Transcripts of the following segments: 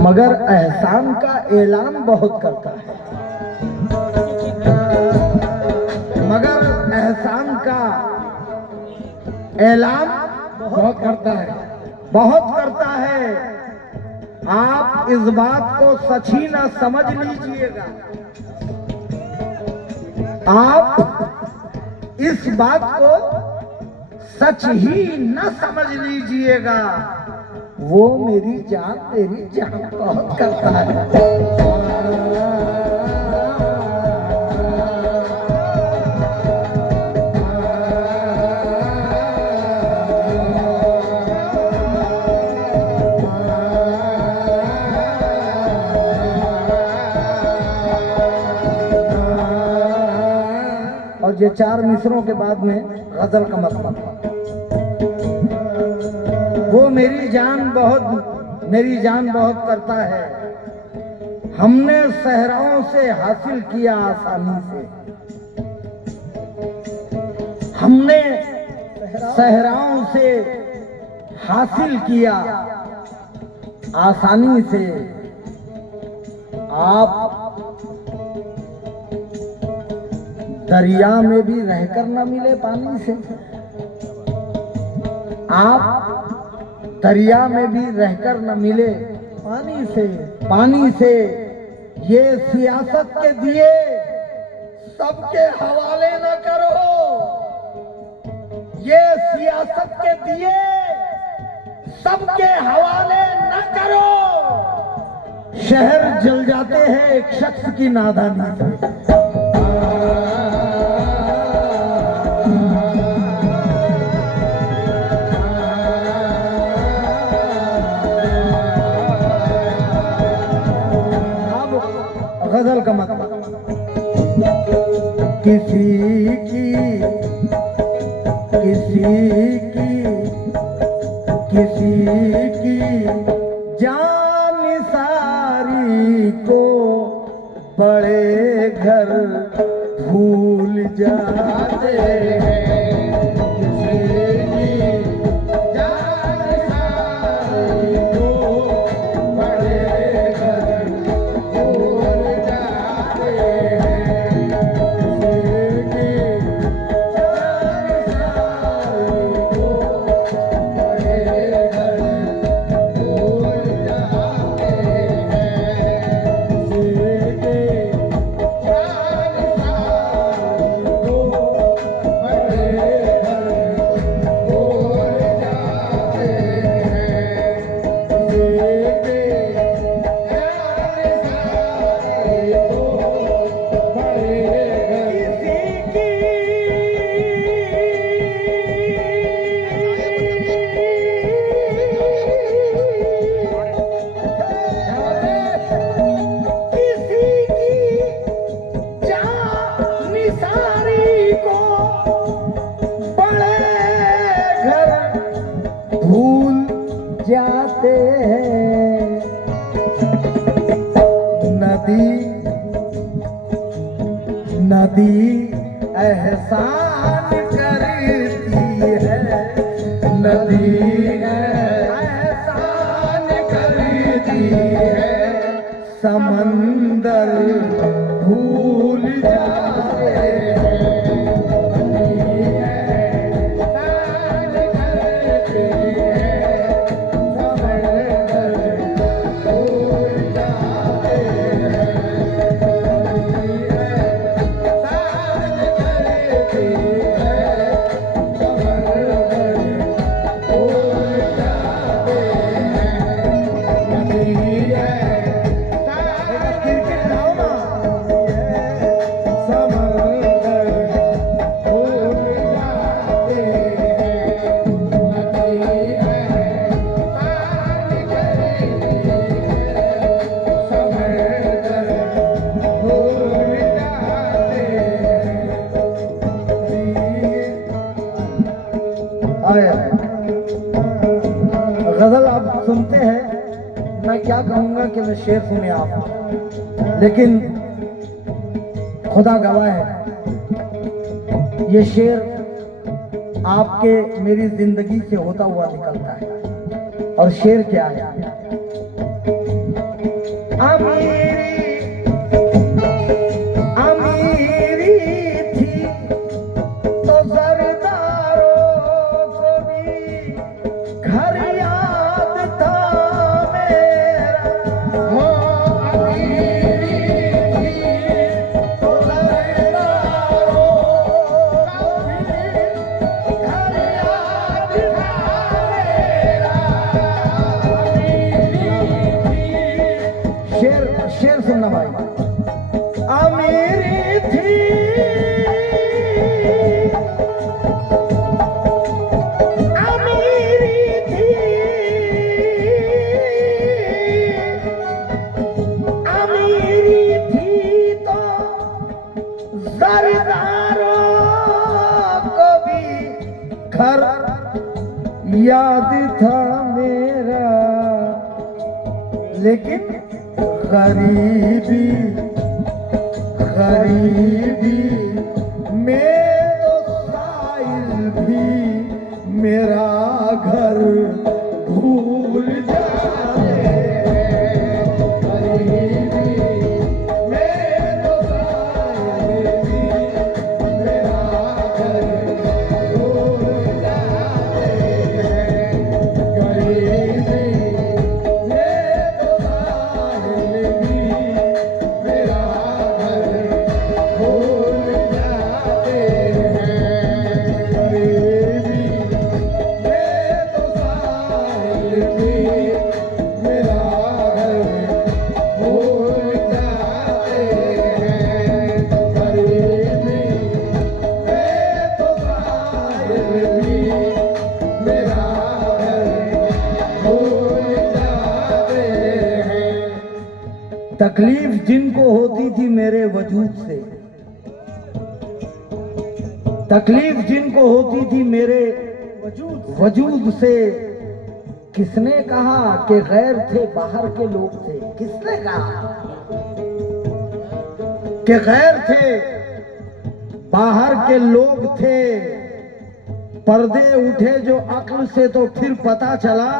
मगर एहसान का ऐलान बहुत करता है, मगर एहसान का ऐलान बहुत करता है। बहुत करता है। आप इस बात को सच ही ना समझ लीजिएगा, आप इस बात को सच ही न समझ लीजिएगा, वो मेरी जान बहुत करता है। और ये चार मिसरों के बाद में गजल का मतलब, वो मेरी जान बहुत करता है। हमने सहराओं से हासिल किया आसानी से, हमने सहराओं से हासिल किया आसानी से। आप दरिया में भी रहकर न मिले पानी से, आप दरिया में भी रहकर न मिले पानी से। ये सियासत के दिए सबके हवाले न करो, ये सियासत के दिए सबके हवाले न करो। शहर जल जाते हैं एक शख्स की नादानी से। गजल का मतलब, किसी की जान सारी को बड़े घर भूल जाते हैं। भूल जाते हैं। नदी एहसान करती है, नदी एहसान करती है। समंदर भूल जाते हैं। गजल आप सुनते हैं, मैं क्या कहूंगा कि मैं शेर सुने आप, लेकिन खुदा गवाह है, ये शेर आपके मेरी जिंदगी से होता हुआ निकलता है। और शेर क्या है? अमीरी थी तो जरदारों को भी घर याद था मेरा। हो अमीरी थी तो जरदारों का भी घर याद था मेरा। अमीरी थी। शेर शेर सुनना भाई। अमीरी थी अमीरी थी अमीरी थी तो जरदारों को भी घर याद था मेरा। लेकिन गरीबी गरीबी में तो साहिल भी मेरा घर भूल जाए। गरीबी में तो साहिल भी मेरा घर भूल जाए। गरीबी में तो साहिल भी मेरा घर भूल जाते हैं। गरीबी में तो साहिल भी मेरा घर भूल जाते हैं। गरीबी में तो साहिल भी मेरा घर भूल जाते हैं। तकलीफ जिनको होती थी मेरे वजूद से, तकलीफ जिनको होती थी मेरे वजूद से, किसने कहा कि गैर थे बाहर के लोग थे? किसने कहा कि गैर थे बाहर के लोग थे? पर्दे उठे जो अक्ल से तो फिर पता चला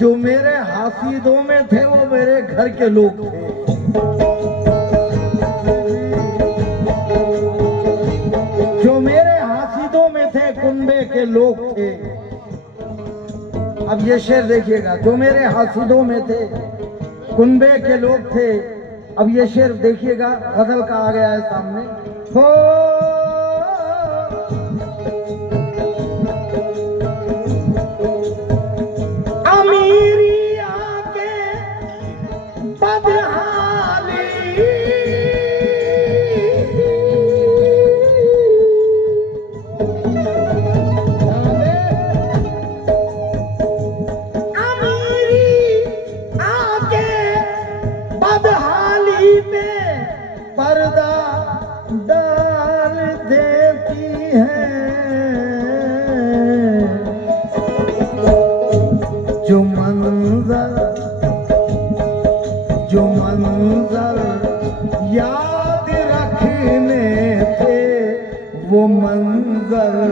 जो मेरे हासिदों में थे वो मेरे घर के लोग थे। जो मेरे हासिदों में थे कुंबे के लोग थे। अब ये शेर देखिएगा, जो मेरे हासिदों में थे कुंबे के लोग थे। अब ये शेर देखिएगा, गजल का आ गया है सामने। हो अमीरी आके बदहाली अमीरी आके बदहाली में पर्दा डाल देती है। जो मंजर याद रखने थे वो मंजर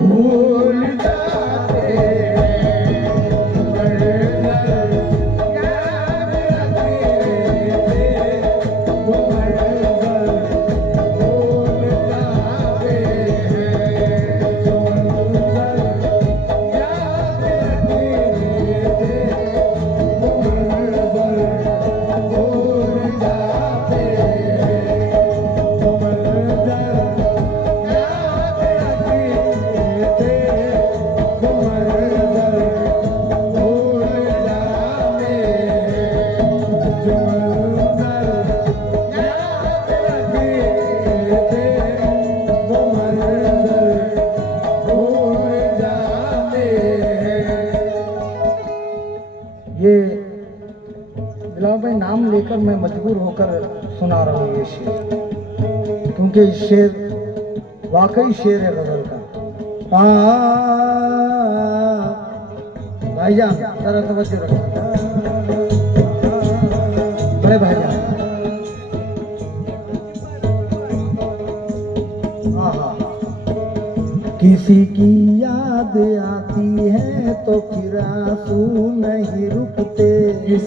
भूल जाते हैं। याद रखने थे वो मंजर भूल जाते हैं। जो मंजर याद रखने थे वो मंजर भूल जाते हैं। जो मंजर याद रखने थे वो मंजर भूल जाते हैं। जो मंजर याद रखने थे वो मंजर भूल जाते हैं। ये बिलावल भाई नाम लेकर मैं मजबूर होकर सुना रहा हूँ ये शेर, क्योंकि ये शेर वाकई शेर है गजल का। भाईजान जरा तवज्जो रखिए, बड़े भाईजान। किसी की याद आती है तो फिर आंसू नहीं रुकते।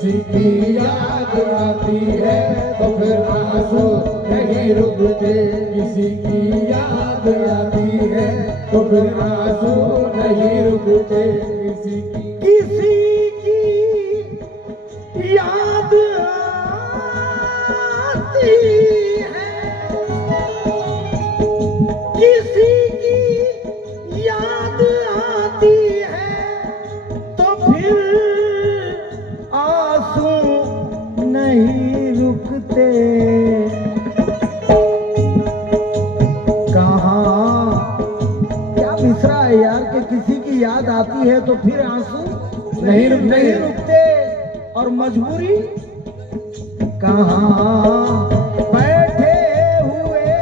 किसी की याद आती है तो फिर आंसू नहीं रुकते, किसी की याद आती है तो फिर आंसू नहीं रुकते, किसी की याद आती है, किसी की याद आती है तो फिर आंसू नहीं रुकते। कहाँ क्या मिसरा है यार कि किसी की याद आती है तो फिर आंसू नहीं रुकते और मजबूरी कहाँ बैठे हुए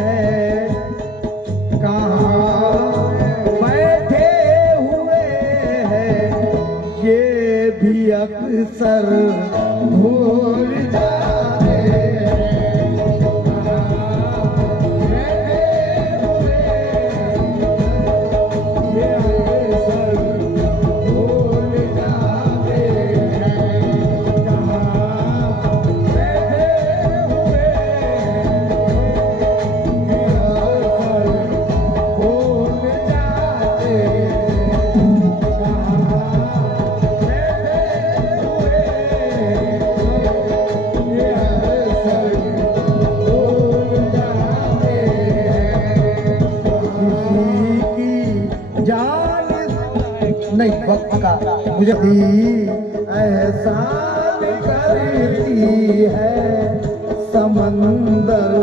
हैं, कहाँ बैठे हुए हैं, ये भी अक्सर भूल जाते हैं। नहीं वक्त का मुझे एहसान करती है समंदर